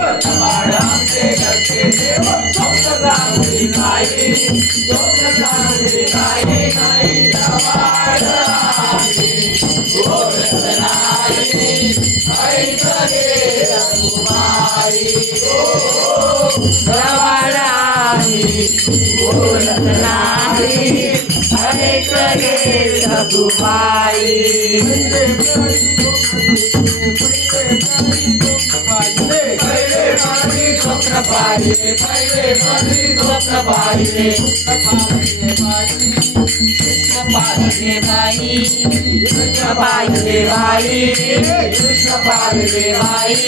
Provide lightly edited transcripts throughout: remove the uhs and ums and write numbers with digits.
लबाड आमचे घरचे देव स्वप्नकांची काही स्वप्नकांची काही नाही लबाड आम्ही बोलत नाही ऐक गे रघुमाई लबाड आम्ही बोलत नाही ऐक गे रघुमाई स्वप्न पाहिले पहिले स्वप्न पाहिले कृष्ण पाहिले बाई कृष्ण पाहिले बाई कृष्ण पाहिले बाई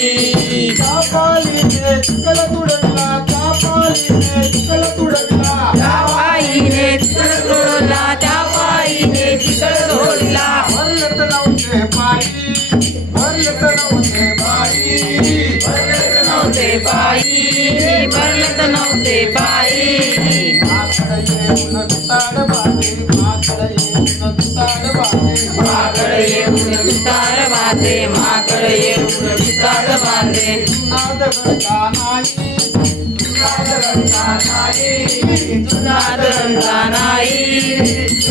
पालीने चिखल तुडवला त्या पालीने चिखल तुडवला त्या बाईने चिखल तोडला त्या बाईने चिखल तोडला भरलत नव्हते बाई भरलत नव्हते बाई भरलत नव्हते बाई भरलत नव्हते बाई माकड येऊन तुताड बांधे माकड येऊन तुताड बांधे माकड येऊन तुतार बांधे माकड येऊन तुतार बांधे नाद घडता नाही नाद करता नाही नाद करता नाही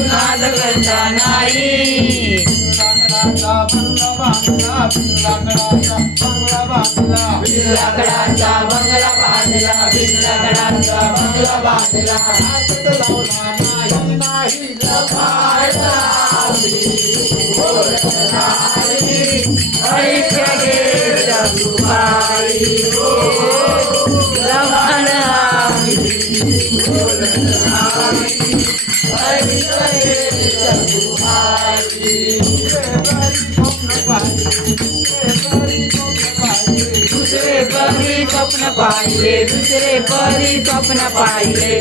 नाद करता नाही लाकडाचा बंगला बांधला लाकडाचा बंगला बांधला लाकडाचा बंगला बांधला लाकडाचा बंगला बांधला हात लावला नाही नाही लबाड आम्ही बोलत नाही ऐक गे रघुमाई लबाड आम्ही बोलत नाही ऐक गे रघुमाई दुसरे परी स्वप्न पाहिले दुसरे परी स्वप्न पाहिले